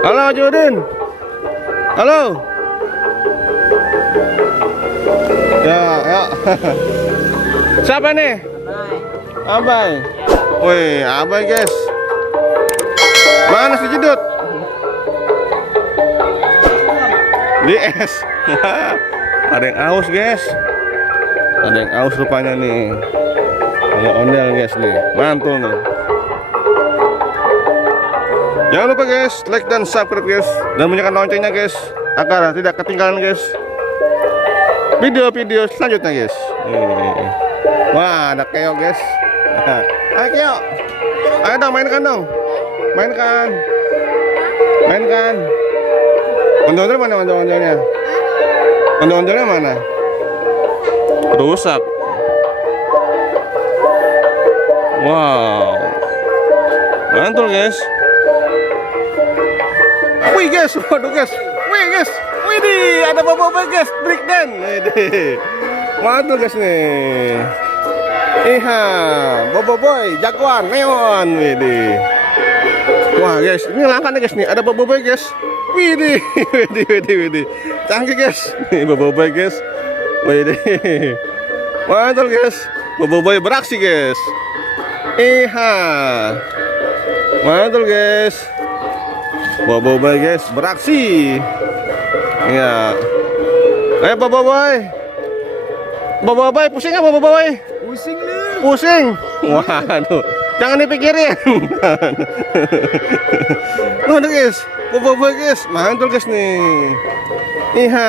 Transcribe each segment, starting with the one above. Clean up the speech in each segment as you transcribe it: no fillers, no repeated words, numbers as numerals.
Halo Haji Udin. Halo. Ya, ya. Siapa nih? Abai. Wih, Abai guys. Mana si Jedut? Di es. Ada yang aus guys. Ada yang aus rupanya nih. Ada ondel guys nih. Mantul nih. Jangan lupa guys, like dan subscribe guys, dan bunyikan loncengnya guys, agar tidak ketinggalan guys video-video selanjutnya guys. Wah, ada keok guys. Ayo keok, ayo dong, mainkan dong, mainkan, mainkan. Ondel-ondel mana ondel-ondelnya? Ondel-ondelnya mana? Rusak. Wow, mantul guys. Wih guys, waduh guys, wih guys, wih nih, ada bapak-bapak guys, break dance, wih mantul guys nih, iya, boboiboy, jagoan, neon, wih wah guys, ini langka nih guys nih, ada boboiboy guys, wih wih, canggih guys, nih boboiboy guys, wih mantul guys, boboiboy beraksi guys, iya, mantul guys. Boboiboy guys beraksi. Ya. Ayo boboiboy. Boboiboy pusing nggak boboiboy? Pusing lu. Pusing. Waduh. Jangan dipikirin. Waduh guys. Boboiboy guys. Mantul guys nih. Iya.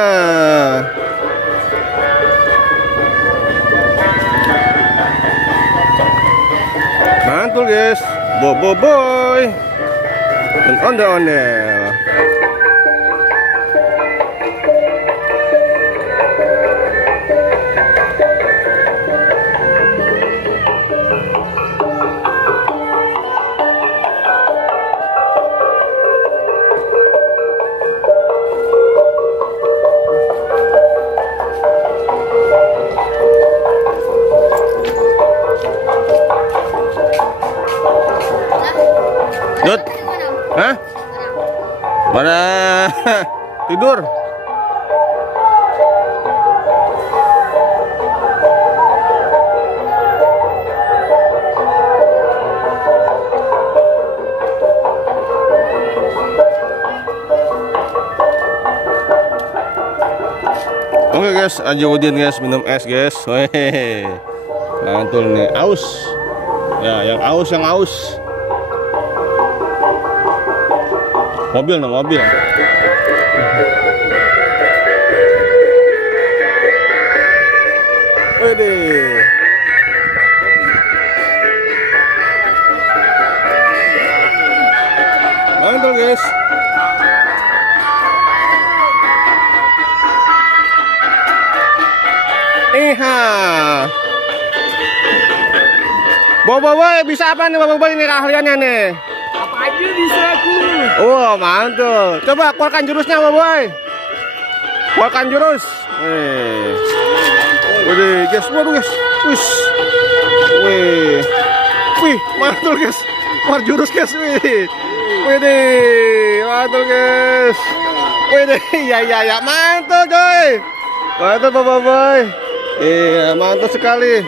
Mantul guys. Boboiboy. Dan ondel-ondel. Dut. Hah? Mana tidur? Oke guys, Haji Udin guys minum es guys. Weh, mantul nih, aus. Ya, yang aus. Mobil no mobil. Wede. Mantul guys. Boboiboy bisa apa nih boboiboy ini keahliannya nih? Apa aja bisa aku. Oh mantul. Coba keluarkan jurusnya boboiboy. Keluarkan jurus. Wih guys, waduh guys. Wih, mantul guys. Keluar jurus guys. Wih, mantul guys. Ya, mantul coy. Mantul boboiboy. Iya, mantul sekali.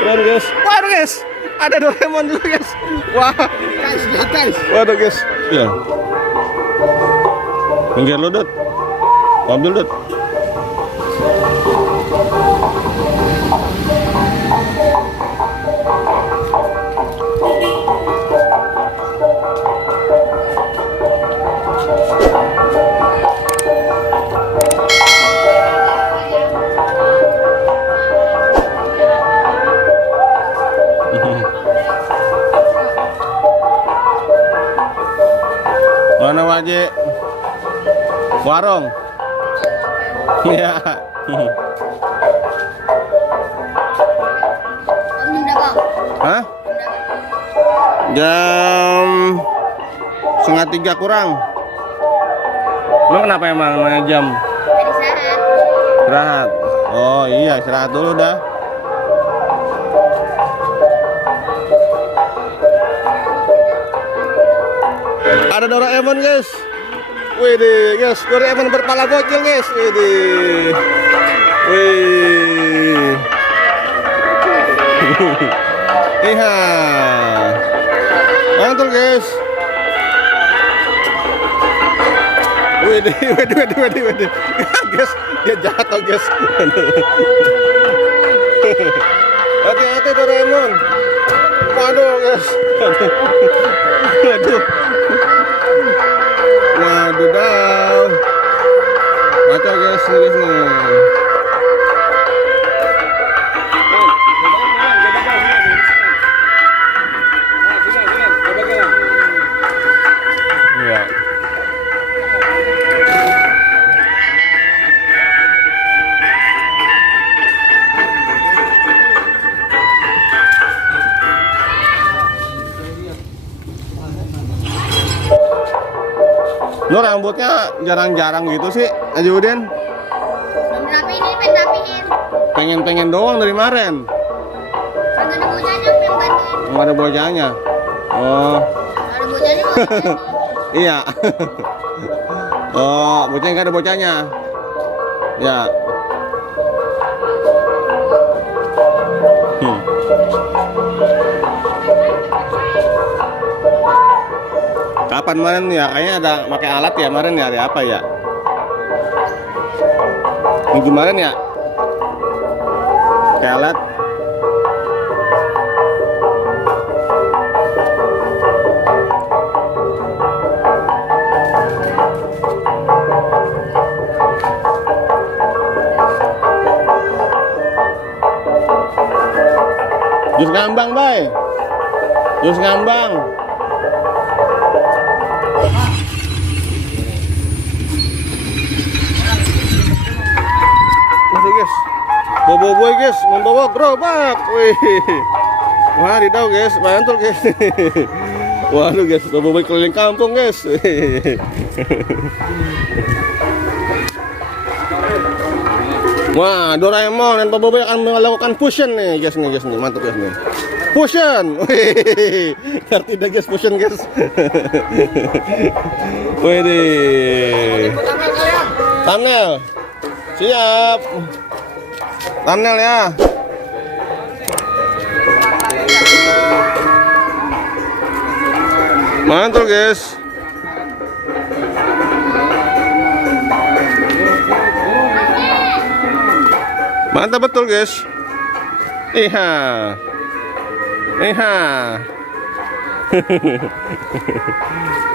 Keren guys. Waduh guys. Ada Doraemon juga guys. Wah, guys. Waduh guys. Ya. Minggir lo Dut. Mobil Dut. Mana wajib warung? Iya. Hah? Jam 2:30 kurang. Lo kenapa emang namanya jam? Istirahat. Oh iya, istirahat dulu dah. Ada Doraemon guys. Wih guys, Doraemon berkepala bocil guys. Wih. Wih. Iya. Mantul guys. Wih. Guys, dia jatuh guys. Hati-hati Doraemon. Waduh guys. Waduh. Waduh. Kacau guys nih. Ya. Nur, rambutnya jarang-jarang gitu sih, Aji Udin. Belum rapiin, ini pengen rapiin. Pengen-pengen doang dari kemarin. Kagak ada bocahnya yang bantuin. Nggak ada bocahnya. Oh, Kalau ada bocahnya mau ganti. iya. Oh, bocahnya nggak ada bocahnya. Ya. Kapan kemarin ya? Kayaknya ada pakai alat ya kemarin ya, ada apa ya? Minggu kemarin ya? Pakai alat. Jus ngambang, bay. Jus ngambang. Waduh guys, boboiboy guys, membawa gerobak. Wih, wah tahu guys, mantul guys. Waduh guys, boboiboy keliling kampung guys. Wah, Doraemon dan boboiboy akan melakukan fusion nih guys nih, mantap guys nih. Fusion, wih, ngerti dah guys fusion guys. Wih deh. Thumbnail. Siap. Thumbnail ya. Mantul guys. Mantap betul guys. Iya. Iya.